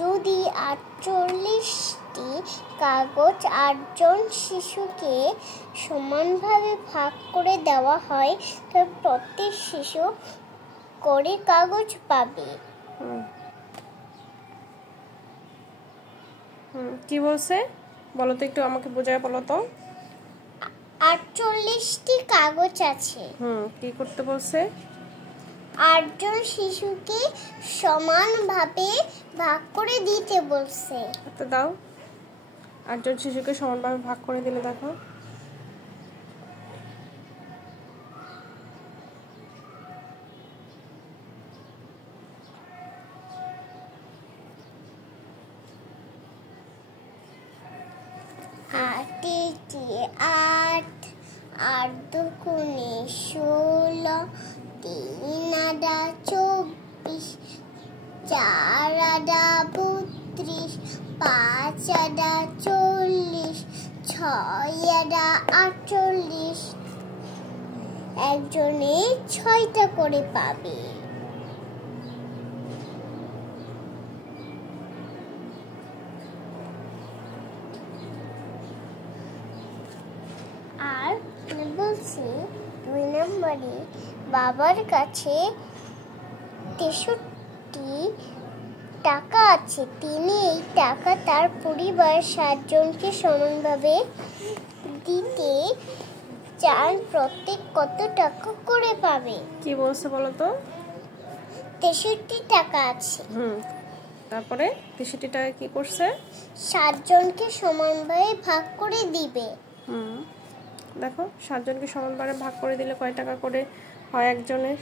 যদি ৪৮টি কাগজ ৮জন শিশুকে সমানভাবে ভাগ করে দেওয়া হয় তবে প্রত্যেক শিশু করে কাগজ পাবে। কি বলছে বলো তো, একটু আমাকে বোঝায় বলো তো। ৪৮টি কাগজ আছে। কি করতে বলছে? ৮জন শিশুকে সমানভাবে ভাগ করে দিতে বলছে। তো দাও, ৮জন শিশুকে সমানভাবে ভাগ করে দিলে দেখো। আট, ৮ দুগুণে ১৬, ৩ আডা ২৪, ৪ আডা ৩২, ৫ আডা ৪০, ৬ আডা ৪৮। একজনে ৬টা করে পাবে। আর বলছি ২ নম্বরে বাবার কাছে ৬৩ টাকা আছে। তিনি এই টাকা তার পরিবার ৭ জনকে সমানভাবে দিতে চান। প্রত্যেক কত টাকা করে পাবে? কি বলছে বলো তো? ৬৩ টাকা আছে। তারপরে ৬৩ টাকা কি করছে? ৭ জনকে সমানভাবে ভাগ করে দিবে। দেখো ৭ জনকে সমানভাবে ভাগ করে দিলে কয় টাকা করে হয় একজনের?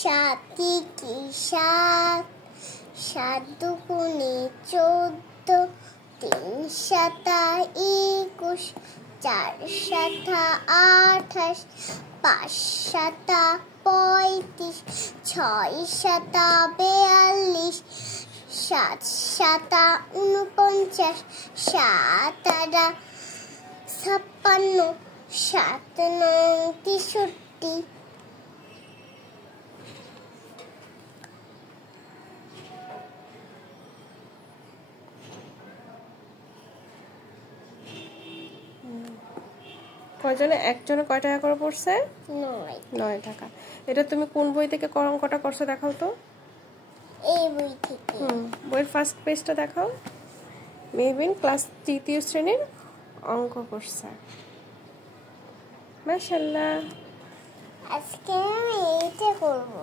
৭ কি ৭, ৭ দুগুণে ১৪, ৩ সাতা ২১, ৪ সাতা ২৮, ৫ সাতা ৩৫, ৬ সাতা ৪২, ৭ সাতা ৪৯, ৭ আডা ৫৬, ৭ নং ৬৩। কয়জনে? একজনে কয় টাকা করে পড়ছে? ৯ টাকা। এটা তুমি কোন বই থেকে অঙ্কটা করছো দেখাও তো। এই বই থেকে। বইয়ের ফার্স্ট পেজটা দেখাও। মেহবিন ক্লাস ৩য় শ্রেণীর অঙ্ক করছে। মাশাআল্লাহ। আজকে আমি এইটা করব।